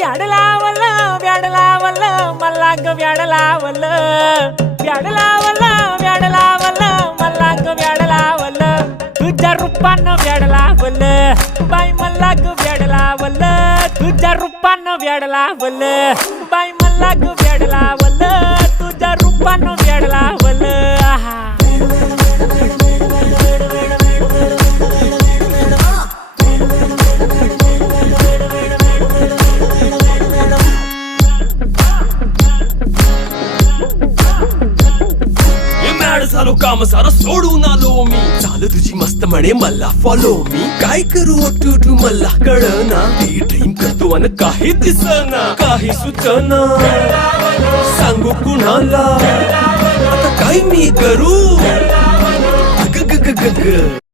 व्याड लावलं व्याड लावलं मला ग व्याड लावलं व्याड लावलं व्याड लावलं मला ग व्याड लावलं तुझ्या रूपानं व्याड लावलं बाई मला ग व्याड लावलं तुझ्या रूपानं व्याड लावलं बाई मला ग व्याड लावलं तुझ्या रूपानं व्याड लावलं आहा झालो काम सारं सोडून आलो मी चाल तुझी मस्त म्हणे मला फॉलो मी काय करू टू मला कळना ती ड्रीम करतो आणि काही दिसना काही सुचना सांगू कुणाला आता काय मी करू ग ग ग ग ग